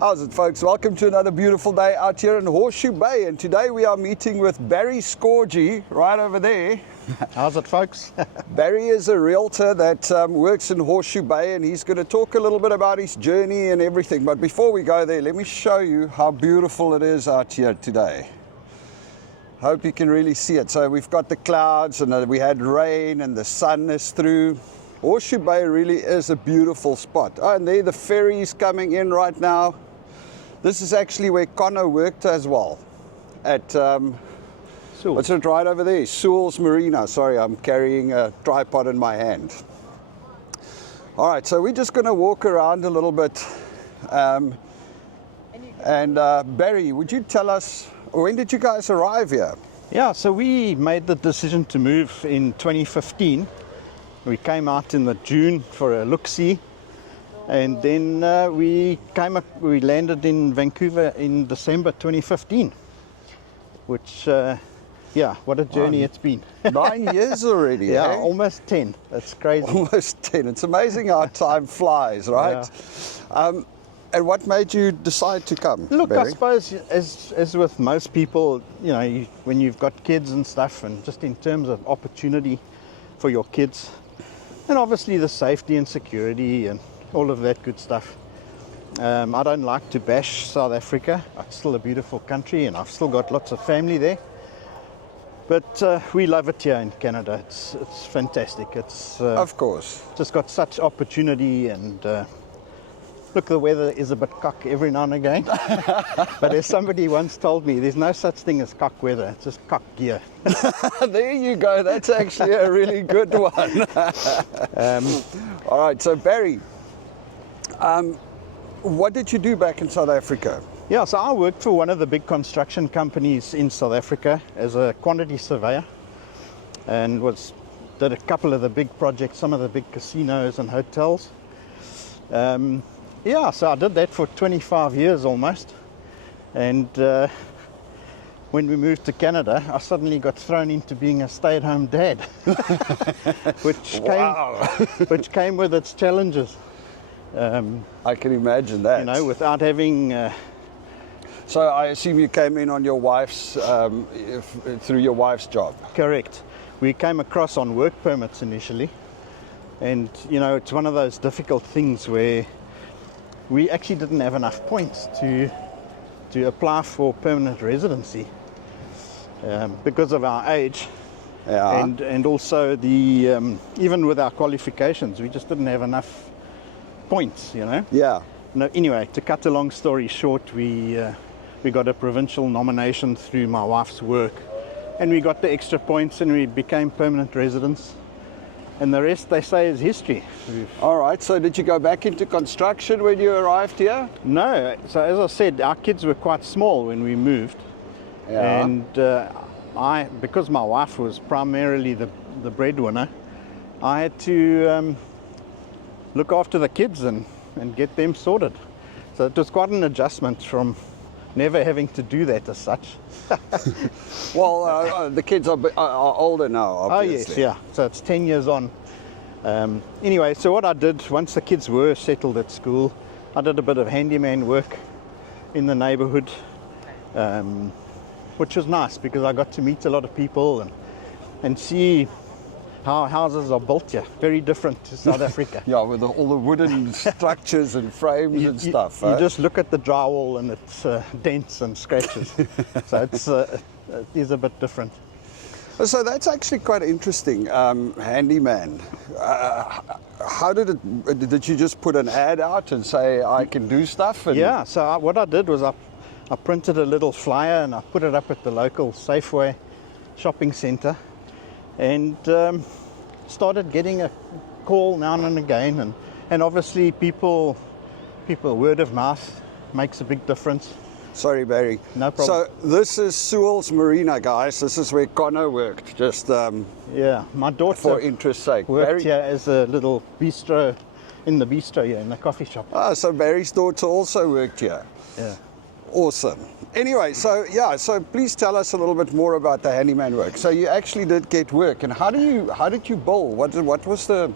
How's it, folks? Welcome to another beautiful day out here in Horseshoe Bay, and today we are meeting with Barry Scorgie right over there. How's it, folks? Barry is a realtor that works in Horseshoe Bay, and he's going to talk a little bit about his journey and everything. But before we go there, let me show you how beautiful it is out here today. Hope you can really see it. So we've got the clouds, and we had rain, and the sun is through. Horseshoe Bay really is a beautiful spot. Oh, and there the ferry's coming in right now. This is actually where Connor worked as well, at, what's it right over there? Sewell's Marina. Sorry, I'm carrying a tripod in my hand. All right, so we're just going to walk around a little bit. Barry, would you tell us, when did you guys arrive here? Yeah, so we made the decision to move in 2015. We came out in the June for a look-see. And then we landed in Vancouver in December 2015, which, yeah, what a journey it's been. 9 years already, yeah, eh? Almost 10. That's crazy. Almost 10. It's amazing how time flies, right? Yeah. And what made you decide to come, Look, Barry? I suppose, as with most people, you know, when you've got kids and stuff, and just in terms of opportunity for your kids, and obviously the safety and security and all of that good stuff. I don't like to bash South Africa. It's still a beautiful country, and I've still got lots of family there. But we love it here in Canada. It's fantastic. It's of course just got such opportunity, and look, the weather is a bit cock every now and again. But as somebody once told me, there's no such thing as cock weather. It's just cock gear. There you go. That's actually a really good one. All right, so Barry, what did you do back in South Africa? Yeah, so I worked for one of the big construction companies in South Africa as a quantity surveyor, and did a couple of the big projects, some of the big casinos and hotels. Yeah, so I did that for 25 years almost, and when we moved to Canada, I suddenly got thrown into being a stay-at-home dad, which came with its challenges. I can imagine that. You know, without having... So I assume you came in on your wife's, through your wife's job? Correct. We came across on work permits initially, and you know, it's one of those difficult things where we actually didn't have enough points to apply for permanent residency because of our age. Yeah. And also the even with our qualifications, we just didn't have enough points, you know. Yeah. No, anyway, to cut a long story short, we got a provincial nomination through my wife's work, and we got the extra points, and we became permanent residents. And the rest, they say, is history. All right, so did you go back into construction when you arrived here? No, so as I said, our kids were quite small when we moved. Yeah. And because my wife was primarily the breadwinner, I had to look after the kids and get them sorted. So it was quite an adjustment from never having to do that as such. Well, the kids are older now, obviously. Oh yes, yeah. So it's 10 years on. Anyway, so what I did, once the kids were settled at school, I did a bit of handyman work in the neighborhood, which was nice because I got to meet a lot of people and see how houses are built here. Very different to South Africa. Yeah, with all the wooden structures and frames and stuff. You just look at the drywall and it's dents and scratches. So it is a bit different. So that's actually quite interesting. Handyman. How did you just put an ad out and say I can do stuff? Yeah, so what I did was I printed a little flyer and I put it up at the local Safeway shopping center, and started getting a call now and again, and obviously people word of mouth makes a big difference. Sorry, Barry. No problem. So this is Sewell's Marina, guys. This is where Connor worked. Just yeah, my daughter, for interest's sake, worked Barry, here as a little bistro, in the bistro here in the coffee shop. Ah, so Barry's daughter also worked here. Yeah. Awesome. Anyway, so yeah, so please tell us a little bit more about the handyman work. So you actually did get work, and how did you bill? What was the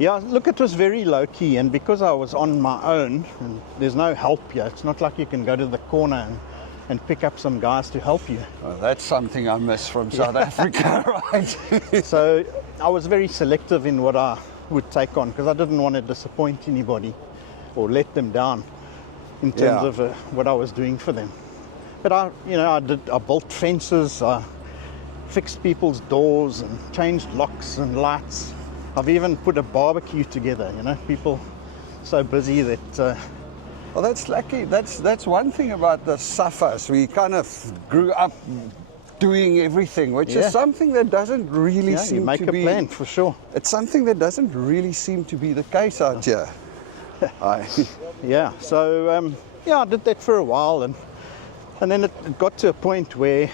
Yeah, look, it was very low key, and because I was on my own, and there's no help here. It's not like you can go to the corner and pick up some guys to help you. Oh, that's something I miss from South Africa, right? So I was very selective in what I would take on, because I didn't want to disappoint anybody or let them down in terms of what I was doing for them. But I built fences, I fixed people's doors and changed locks and lights. I've even put a barbecue together, people so busy that... Well, that's lucky. That's one thing about the Saffas. We kind of grew up doing everything, which is something that doesn't really seem to be... you make a plan, for sure. It's something that doesn't really seem to be the case out here. Yeah, so, I did that for a while, and then it got to a point where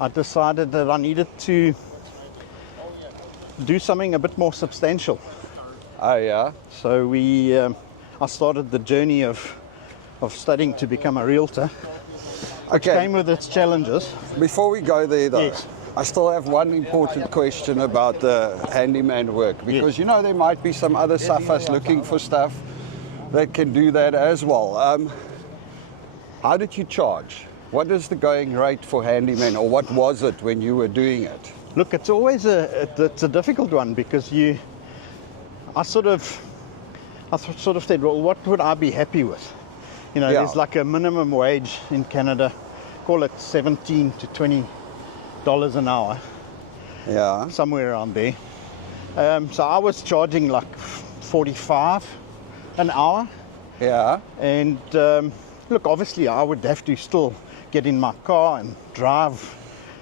I decided that I needed to do something a bit more substantial. Oh, yeah? So I started the journey of studying to become a realtor, which came with its challenges. Before we go there, though, Yes. I still have one important question about the handyman work, because there might be some other Saffas looking for stuff that can do that as well. How did you charge? What is the going rate for handyman, or what was it when you were doing it? Look, it's always it's a difficult one, because I sort of said, well, what would I be happy with? There's like a minimum wage in Canada, call it $17 to $20 an hour. Yeah. Somewhere around there. So I was charging like $45 an hour. Yeah. And look, obviously I would have to still get in my car and drive.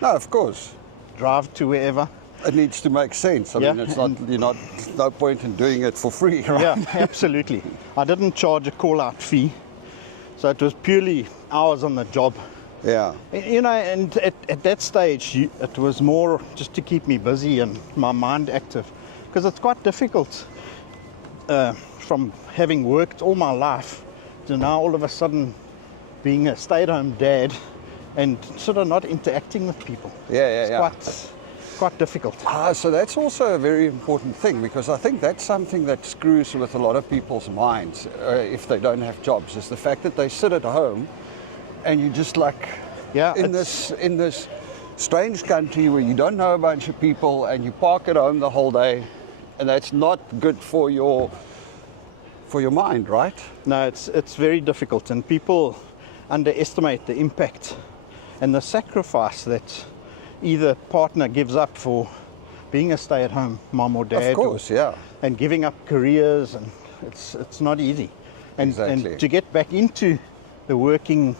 No, of course. Drive to wherever. It needs to make sense. I mean, it's no point in doing it for free, right? Yeah, absolutely. I didn't charge a call-out fee, so it was purely hours on the job. Yeah. And at that stage, it was more just to keep me busy and my mind active, because it's quite difficult from having worked all my life to now all of a sudden being a stay-at-home dad and sort of not interacting with people. It's quite difficult. So that's also a very important thing, because I think that's something that screws with a lot of people's minds if they don't have jobs, is the fact that they sit at home and you just like in this strange country where you don't know a bunch of people and you park at home the whole day, and that's not good for your mind, right? No, it's very difficult, and people underestimate the impact and the sacrifice that either partner gives up for being a stay-at-home mom or dad. Of course, and giving up careers, and it's not easy. Exactly. And to get back into the working,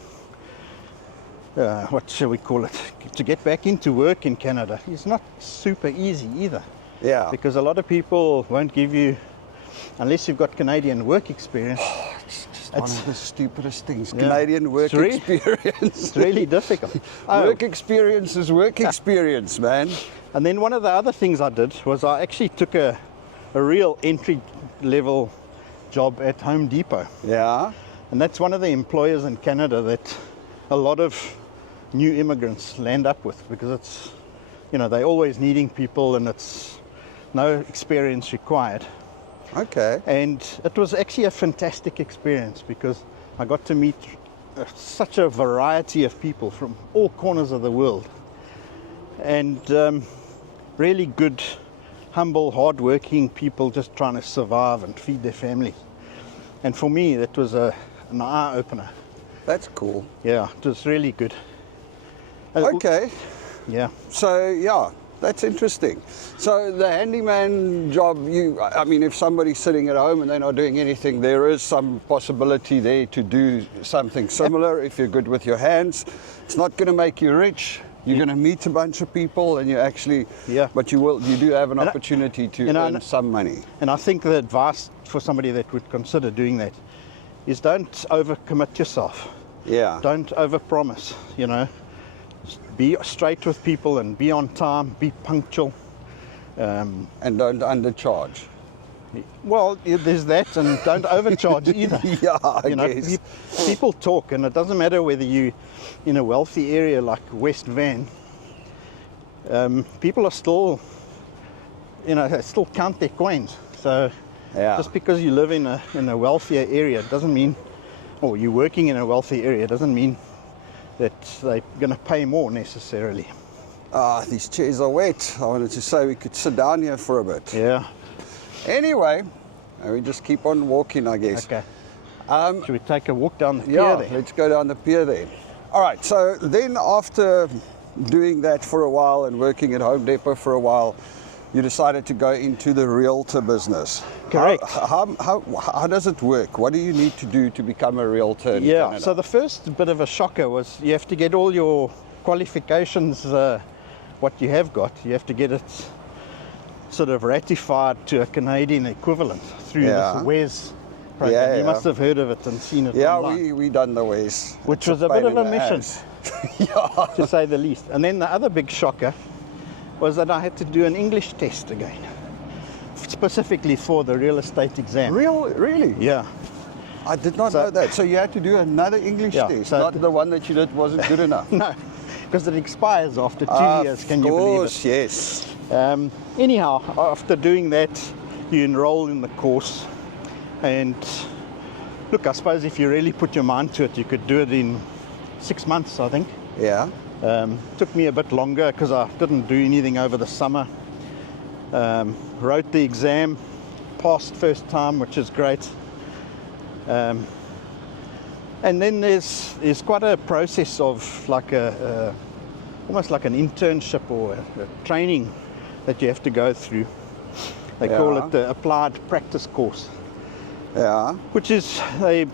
what shall we call it? To get back into work in Canada is not super easy either. Yeah. Because a lot of people won't give you, unless you've got Canadian work experience. It's one of the stupidest things. Canadian work experience. It's really difficult. Work experience is work experience, man. And then one of the other things I did was I actually took a real entry-level job at Home Depot. Yeah. And that's one of the employers in Canada that a lot of new immigrants land up with, because it's, they're always needing people and it's no experience required. Okay. And it was actually a fantastic experience, because I got to meet such a variety of people from all corners of the world, and really good, humble, hard-working people just trying to survive and feed their family. And for me, that was an eye-opener. That's cool. Yeah, it was really good. Okay. Yeah. So, that's interesting. So the handyman job, if somebody's sitting at home and they're not doing anything, there is some possibility there to do something similar if you're good with your hands. It's not going to make you rich. You're going to meet a bunch of people, and you actually, but you do have an opportunity to earn some money. And I think the advice for somebody that would consider doing that is don't overcommit yourself. Yeah. Don't overpromise, Be straight with people and be on time, be punctual. And don't undercharge. Well, there's that, and don't overcharge either. I guess. People talk, and it doesn't matter whether you're in a wealthy area like West Van. People are still, they still count their coins. So Yeah. just because you live in a wealthier area doesn't mean, or you're working in a wealthy area doesn't mean that they're going to pay more necessarily. Ah, these chairs are wet. I wanted to say we could sit down here for a bit. Yeah. Anyway, we just keep on walking, I guess. Okay. Should we take a walk down the pier Yeah, there? let's go down the pier then. All right, so then after doing that for a while and working at Home Depot for a while, you decided to go into the realtor business. Correct. How does it work? What do you need to do to become a realtor in Yeah, Canada? so the first bit of a shocker was you have to get all your qualifications, what you have got, you have to get it sort of ratified to a Canadian equivalent through this WES program. You must have heard of it and seen it online. Yeah, we done the WES. Which It's was a bit pain of a in the mission, ass. Yeah. to say the least. And then the other big shocker was that I had to do an English test again, specifically for the real estate exam. Really? Yeah. I did not know that. So you had to do another English test, so not the one that you did wasn't good enough. No, because it expires after 2 years, can you believe it? Yes. Anyhow, after doing that, you enroll in the course, and look, I suppose if you really put your mind to it, you could do it in 6 months, I think. Yeah. Took me a bit longer because I didn't do anything over the summer. Wrote the exam, passed first time, which is great. And then there's quite a process of like almost like an internship or a training that you have to go through. They call it the applied practice course. Yeah. Which is, they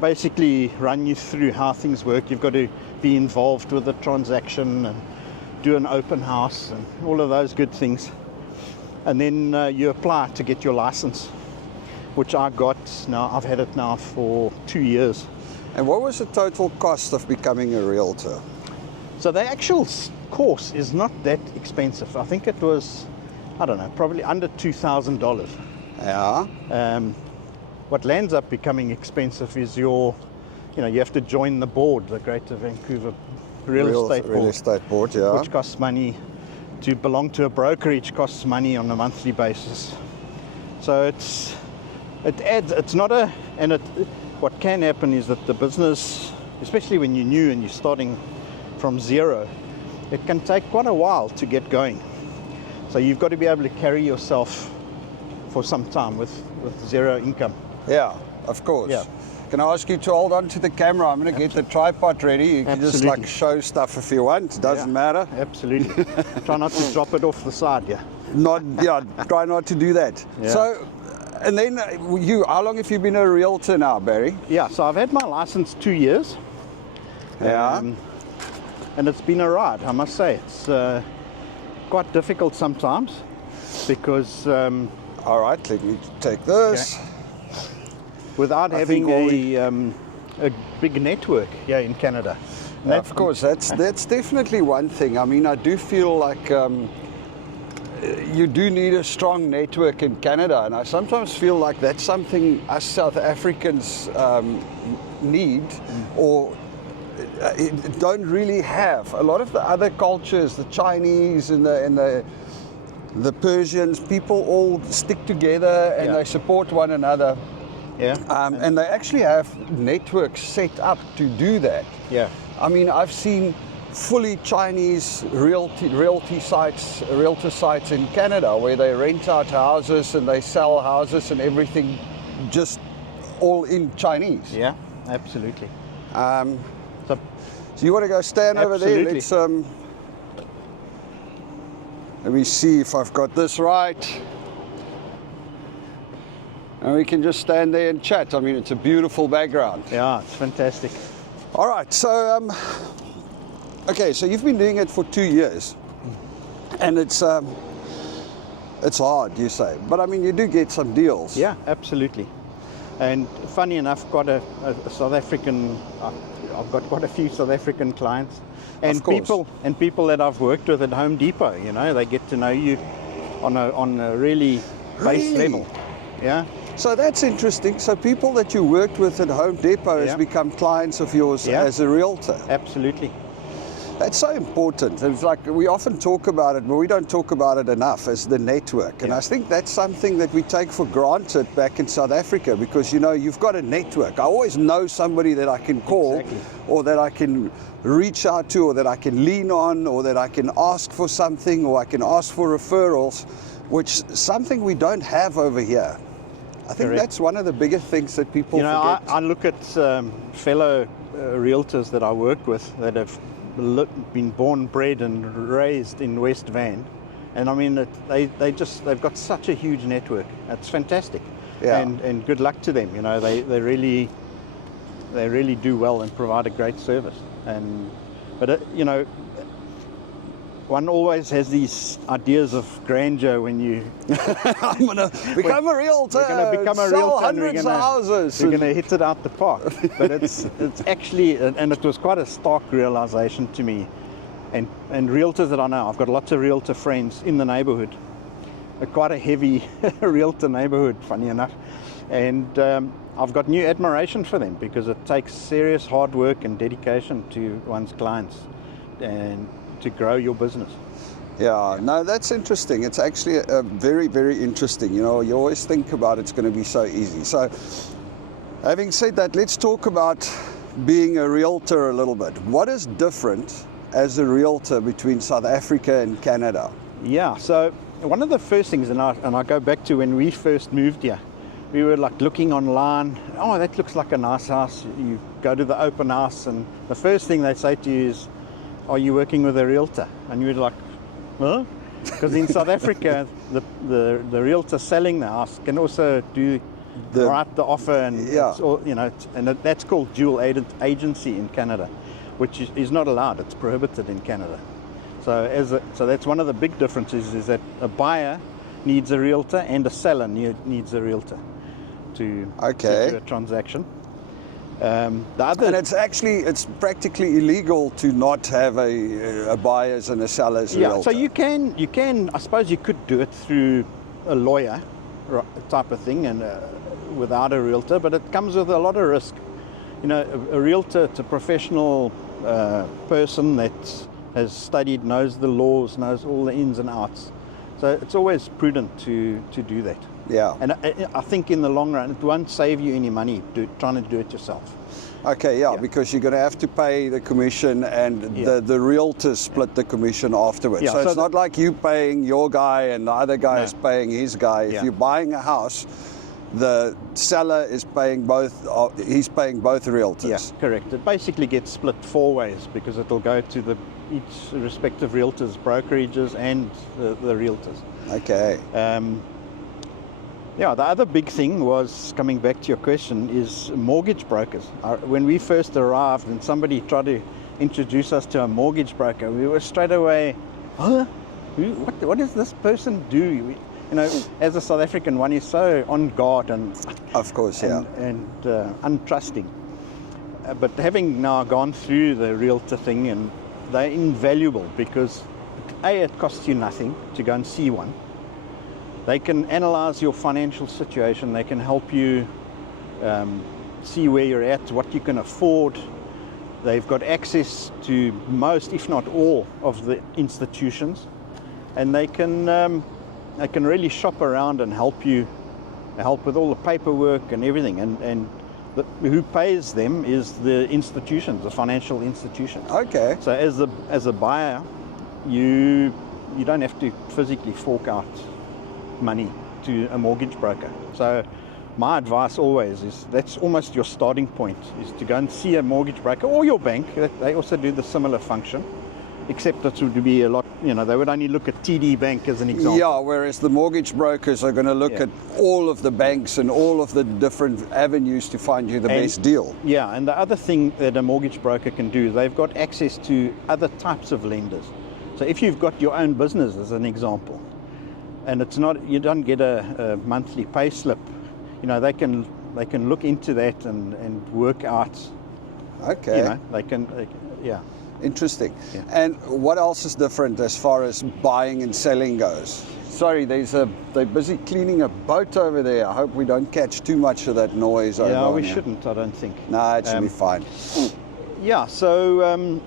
basically run you through how things work. You've got to be involved with the transaction and do an open house and all of those good things. And then you apply to get your license, which I got now. I've had it now for 2 years. And what was the total cost of becoming a realtor? So the actual course is not that expensive. I think it was, I don't know, probably under $2,000. Yeah. What lands up becoming expensive is you have to join the board, the Greater Vancouver Real Estate Board, yeah. which costs money. To belong to a brokerage costs money on a monthly basis. So it adds. It's not a, and it. What can happen is that the business, especially when you're new and you're starting from zero, it can take quite a while to get going. So you've got to be able to carry yourself for some time with zero income. Yeah, of course. Yeah. Can I ask you to hold on to the camera? I'm going to get the tripod ready. You can just like show stuff if you want. Doesn't matter. Absolutely. Try not to drop it off the side, yeah. Try not to do that. Yeah. So, and then how long have you been a realtor now, Barry? Yeah, so I've had my license 2 years. Yeah. And it's been a ride, I must say. It's quite difficult sometimes because all right, let me take this. Okay. Without having a big network here in Canada. Of course, that's definitely one thing. I mean, I do feel like you do need a strong network in Canada, and I sometimes feel like that's something us South Africans need or don't really have. A lot of the other cultures, the Chinese and the Persians, people all stick together and they support one another. Yeah. And they actually have networks set up to do that. Yeah. I mean, I've seen fully Chinese realtor sites in Canada where they rent out houses and they sell houses and everything just all in Chinese. Yeah, absolutely. So you want to go stand over there? Let's let me see if I've got this right. And we can just stand there and chat. I mean, it's a beautiful background. Yeah, it's fantastic. All right, so okay, so you've been doing it for 2 years, and it's hard, you say, but I mean, you do get some deals. Yeah, absolutely. And funny enough, got a South African. I've got quite a few South African clients, and people that I've worked with at Home Depot. You know, they get to know you on a really base level. Yeah. So that's interesting. So people that you worked with at Home Depot has become clients of yours as a realtor. Absolutely. That's so important. It's like we often talk about it, but we don't talk about it enough, as the network. And I think that's something that we take for granted back in South Africa, because, you know, you've got a network. I always know somebody that I can call, or that I can reach out to, or that I can lean on, or that I can ask for something, or I can ask for referrals, which is something we don't have over here. I think that's one of the biggest things that people forget. I look at fellow realtors that I work with that have been born, bred and raised in West Van, and I mean they've got such a huge network. It's fantastic. And good luck to them. You know, they really do well and provide a great service. But you know, one always has these ideas of grandeur when you I'm gonna become a realtor. We're going to become a sell realtor. Hundreds of houses. We're going to hit it out the park. But it's actually, and it was quite a stark realization to me. And realtors that I know, I've got lots of realtor friends in the neighborhood. Quite a heavy realtor neighborhood, funny enough. And I've got new admiration for them, because it takes serious hard work and dedication to one's clients and to grow your business. Yeah, no, that's interesting. It's actually a very, very interesting. You know, you always think about it's going to be so easy. So, having said that, let's talk about being a realtor a little bit. What is different as a realtor between South Africa and Canada? Yeah, so one of the first things, and I go back to when we first moved here, we were like looking online. Oh, that looks like a nice house. You go to the open house, and the first thing they say to you is, "Are you working with a realtor?" And you're like, "Huh?" Because in South Africa, the realtor selling the house can also write the offer, and it's all, you know, and that's called dual agency in Canada, which is not allowed. It's prohibited in Canada. So that's one of the big differences, is that a buyer needs a realtor and a seller needs a realtor to do a transaction. And it's practically illegal to not have a buyer's and a seller's realtor. So you can, I suppose you could do it through a lawyer type of thing, and without a realtor, but it comes with a lot of risk. You know, a realtor, it's a professional person that has studied, knows the laws, knows all the ins and outs. So it's always prudent to do that. Yeah. And I think in the long run, it won't save you any money trying to do it yourself. Okay, because you're going to have to pay the commission, and the realtors split the commission afterwards. Yeah, so it's not like you paying your guy and the other guy is paying his guy. If you're buying a house, the seller is paying both. He's paying both realtors. Yeah, correct. It basically gets split 4 ways, because it'll go to each respective realtors, brokerages, and the realtors. Okay. The other big thing was, coming back to your question, is mortgage brokers. When we first arrived and somebody tried to introduce us to a mortgage broker, we were straight away, huh? What does this person do? You know, as a South African, one is so on guard and of course, and untrusting. But having now gone through the realtor thing, and they're invaluable, because it costs you nothing to go and see one. They can analyze your financial situation. They can help you see where you're at, what you can afford. They've got access to most, if not all, of the institutions, and they can really shop around and help with all the paperwork and everything. And who pays them is the institutions, the financial institutions. Okay. So as a buyer, you don't have to physically fork out money to a mortgage broker. So my advice always is, that's almost your starting point, is to go and see a mortgage broker or your bank. They also do the similar function, except that would be a lot, you know, they would only look at TD Bank as an example. Yeah, whereas the mortgage brokers are going to look at all of the banks and all of the different avenues to find you the best deal. Yeah, and the other thing that a mortgage broker can do, they've got access to other types of lenders. So if you've got your own business, as an example, and it's not, you don't get a monthly pay slip, you know, they can look into that and work out. Okay. You know, they can. Interesting. Yeah. And what else is different as far as buying and selling goes? Sorry, they're busy cleaning a boat over there. I hope we don't catch too much of that noise over there. Yeah, we shouldn't, I don't think. No, it should be fine. Yeah, so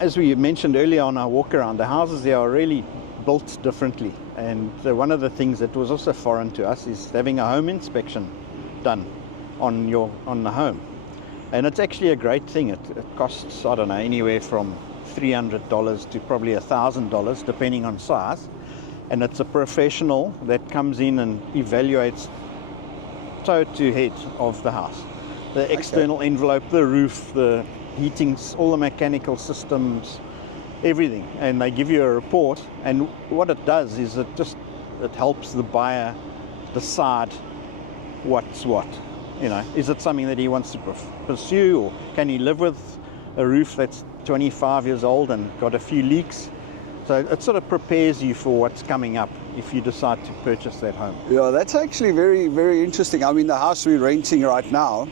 as we mentioned earlier on our walk around, the houses there are really built differently. And one of the things that was also foreign to us is having a home inspection done on the home. And it's actually a great thing. It costs, I don't know, anywhere from $300 to probably $1,000 depending on size. And it's a professional that comes in and evaluates toe to head of the house. The external envelope, the roof, the heating, all the mechanical systems, everything. And they give you a report. And what it does is it helps the buyer decide what's what. You know, is it something that he wants to pursue, or can he live with a roof that's 25 years old and got a few leaks? So it sort of prepares you for what's coming up if you decide to purchase that home. Yeah, that's actually very, very interesting. I mean, the house we're renting right now,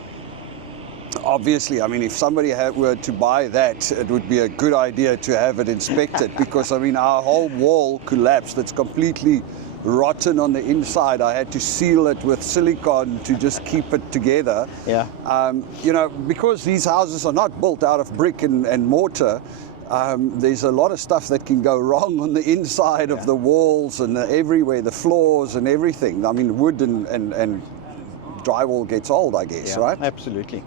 obviously, I mean, if somebody were to buy that, it would be a good idea to have it inspected because, I mean, our whole wall collapsed. It's completely rotten on the inside. I had to seal it with silicone to just keep it together. Yeah. You know, because these houses are not built out of brick and mortar, there's a lot of stuff that can go wrong on the inside of the walls and everywhere, the floors and everything. I mean, wood and drywall gets old, I guess, right? Absolutely.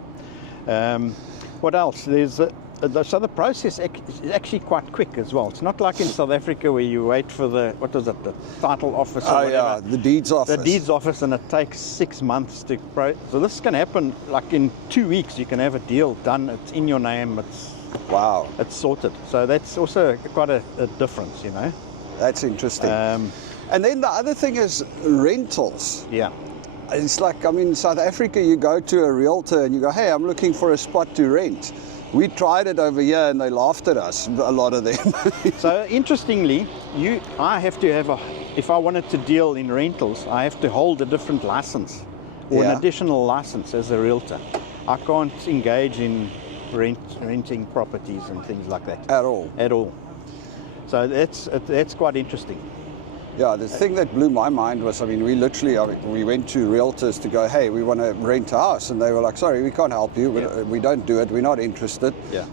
What else? So the process is actually quite quick as well. It's not like in South Africa where you wait for the title office or whatever. The deeds office. The deeds office, and it takes 6 months to so this can happen like in 2 weeks. You can have a deal done. It's in your name. Wow. It's sorted. So that's also quite a difference, you know. That's interesting. And then the other thing is rentals. Yeah. It's like, I mean, in South Africa, you go to a realtor and you go, hey, I'm looking for a spot to rent. We tried it over here and they laughed at us, a lot of them. So interestingly, I have to have if I wanted to deal in rentals, I have to hold a different license or an additional license as a realtor. I can't engage in renting properties and things like that. At all. At all. So that's quite interesting. Yeah, the thing that blew my mind was, I mean, we went to realtors to go, hey, we want to rent a house. And they were like, sorry, we can't help you. We don't do it. We're not interested. Yeah.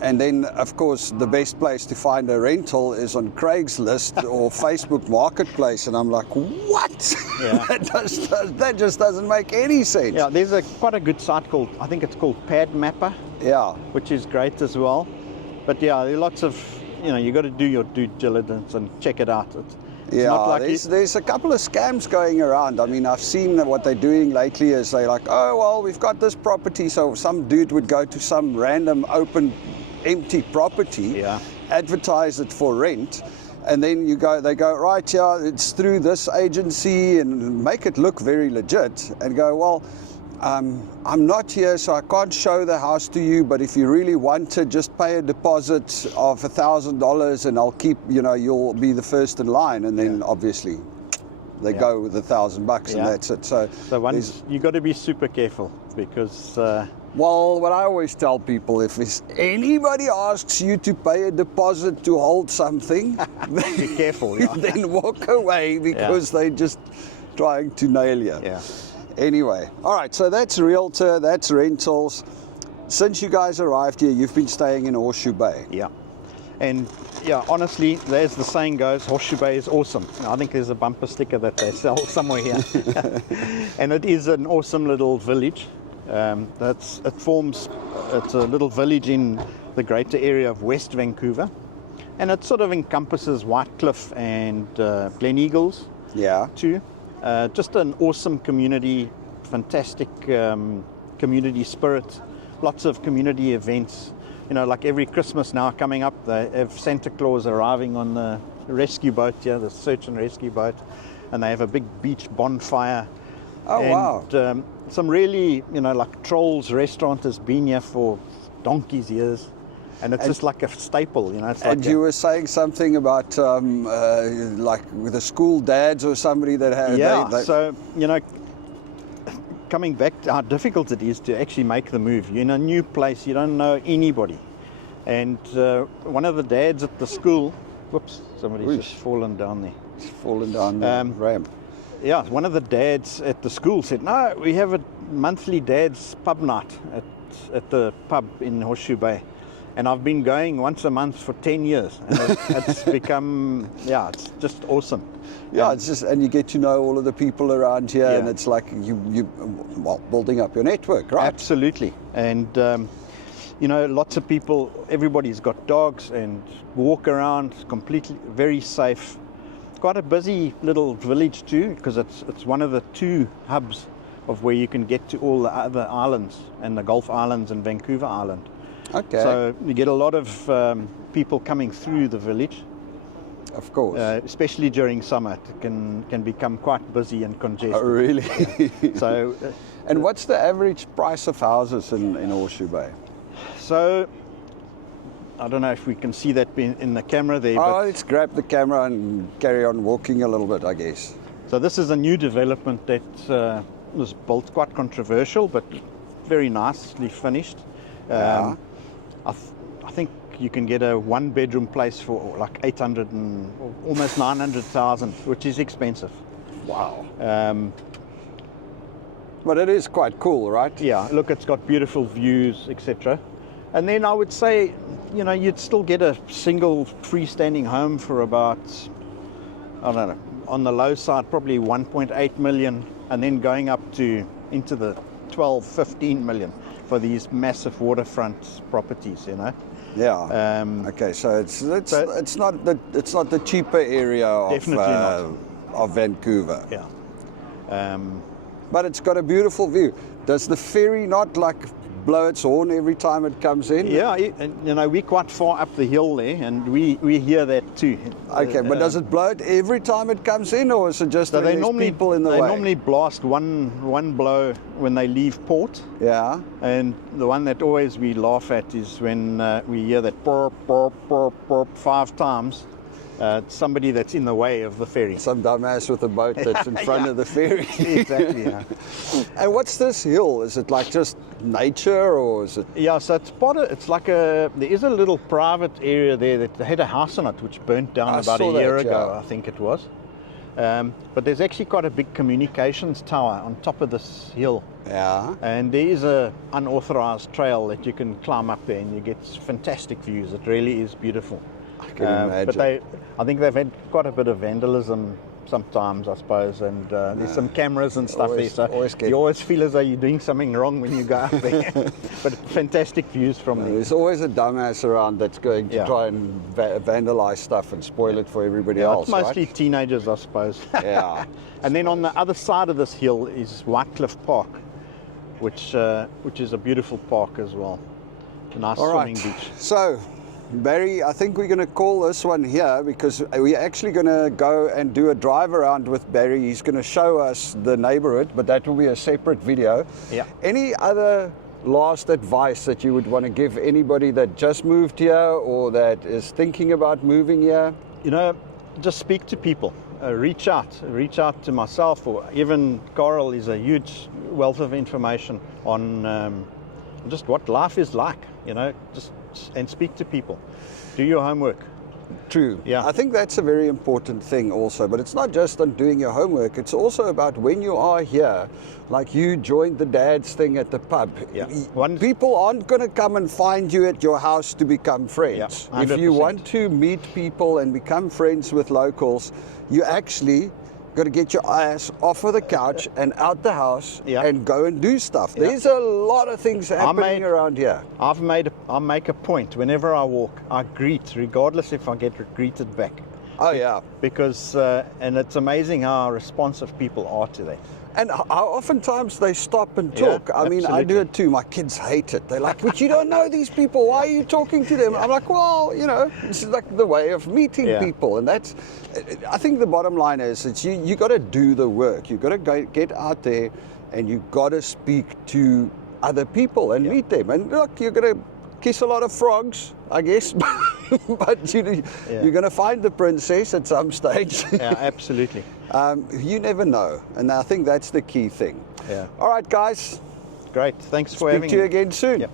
And then, of course, the best place to find a rental is on Craigslist or Facebook Marketplace. And I'm like, what? Yeah. that just doesn't make any sense. Yeah, there's quite a good site I think it's called Pad Mapper. Yeah. Which is great as well. But yeah, there are lots of, you got to do your due diligence and check it out. It's not like there's a couple of scams going around. I mean, I've seen that what they're doing lately is they're like, oh, well, we've got this property. So some dude would go to some random open, empty property, advertise it for rent. And then they go, right, yeah, it's through this agency, and make it look very legit and go, well, I'm not here, so I can't show the house to you, but if you really want to, just pay a deposit of $1,000 and I'll keep, you'll be the first in line. And then obviously they go with $1,000 and that's it. So you got to be super careful because... well, what I always tell people, if anybody asks you to pay a deposit to hold something, be careful. Then walk away because they're just trying to nail you. Yeah. Anyway, all right, so that's Realtor, that's rentals. Since you guys arrived here, you've been staying in Horseshoe Bay. Yeah. And honestly, as the saying goes, Horseshoe Bay is awesome. I think there's a bumper sticker that they sell somewhere here. And it is an awesome little village. It's a little village in the greater area of West Vancouver. And it sort of encompasses Whitecliff and Glen Eagles too. Just an awesome community, fantastic community spirit, lots of community events. Like every Christmas now coming up, they have Santa Claus arriving on the rescue boat, the search and rescue boat, and they have a big beach bonfire. Oh, wow. Some really, like Troll's restaurant has been here for donkey's years. And it's just like a staple, It's and you were saying something about like with the school dads or somebody that had... So, coming back to how difficult it is to actually make the move. You're in a new place, you don't know anybody. And one of the dads at the school... Whoops, somebody's just fallen down there. It's fallen down the ramp. Yeah, one of the dads at the school said, no, we have a monthly dad's pub night at the pub in Horseshoe Bay. And I've been going once a month for 10 years. And it's become, yeah, it's just awesome. Yeah, it's just, and you get to know all of the people around here, Yeah. and it's like well, building up your network, right? Absolutely. And, you know, lots of people, everybody's got dogs and walk around completely, very safe. Quite a busy little village too, because it's one of the 2 hubs of where you can get to all the other islands, and the Gulf Islands and Vancouver Island. Okay. So you get a lot of people coming through the village. Of course. Especially during summer, it can become quite busy and congested. Oh, really? So, and what's the average price of houses in Horseshoe Bay? so I don't know if we can see that in the camera there. Oh, But, let's grab the camera and carry on walking a little bit, I guess. so this is a new development that was built, quite controversial, but very nicely finished. Yeah. I think you can get a 1-bedroom place for like 800 and almost 900,000, which is expensive. Wow. But it is quite cool, right? Yeah, look, it's got beautiful views, etc. And then I would say, you know, you'd still get a single freestanding home for about, I don't know, on the low side, probably 1.8 million, and then going up to into the 12, 15 million for these massive waterfront properties, you know. Yeah. Okay, so it's not the cheaper area of Vancouver. Yeah. But it's got a beautiful view. Does the ferry not like blow its horn every time it comes in? Yeah, you know, we're quite far up the hill there, and we hear that too. Okay, but does it blow it every time it comes in, or is it just So when there's people in the way? They normally blast one blow when they leave port. Yeah. And the one that always we laugh at is when we hear that burp, burp, burp, burp 5 times. Somebody that's in the way of the ferry. Some dumbass with a boat that's in front of the ferry. Exactly, yeah. And what's this hill? Is it like just nature, or is it? Yeah, so it's like there is a little private area there that had a house on it which burnt down about a year ago, I think it was. But there's actually quite a big communications tower on top of this hill. Yeah. And there is a unauthorized trail that you can climb up there, and you get fantastic views. It really is beautiful. I can imagine. But I think they've had quite a bit of vandalism sometimes, I suppose, and there's some cameras and stuff there, so you always feel as though you're doing something wrong when you go up there. But fantastic views from there. There's always a dumbass around that's going to try and vandalize stuff and spoil it for everybody else, it's mostly right? teenagers, I suppose. Yeah. And then on the other side of this hill is Whitecliff Park, which is a beautiful park as well. A nice swimming beach. So, Barry, I think we're going to call this one here, because we're actually going to go and do a drive around with Barry. He's going to show us the neighborhood, but that will be a separate video. Yeah. Any other last advice that you would want to give anybody that just moved here or that is thinking about moving here? You know, just speak to people. Reach out to myself, or even Coral is a huge wealth of information on just what life is like, you know, and speak to people. Do your homework. True. Yeah. I think that's a very important thing also, but it's not just on doing your homework, it's also about when you are here, like you joined the dad's thing at the pub. Yeah. People aren't going to come and find you at your house to become friends. Yeah, if you want to meet people and become friends with locals, you actually got to get your ass off of the couch and out the house and go and do stuff. Yeah. There's a lot of things happening around here. I make a point whenever I walk, I greet, regardless if I get greeted back. Oh yeah. Because, and it's amazing how responsive people are to that. And how oftentimes they stop and talk. I mean, I do it too. My kids hate it. They're like, but you don't know these people. Why are you talking to them? I'm like, well, you know, this is like the way of meeting people. And that's, I think the bottom line is, it's you got to do the work. You got to get out there and you got to speak to other people and meet them. And look, you're going to kiss a lot of frogs, I guess, but you're going to find the princess at some stage. Yeah, absolutely. You never know, and I think that's the key thing. Yeah. All right, guys. Great. Thanks for having me. Speak to you again soon. Yeah.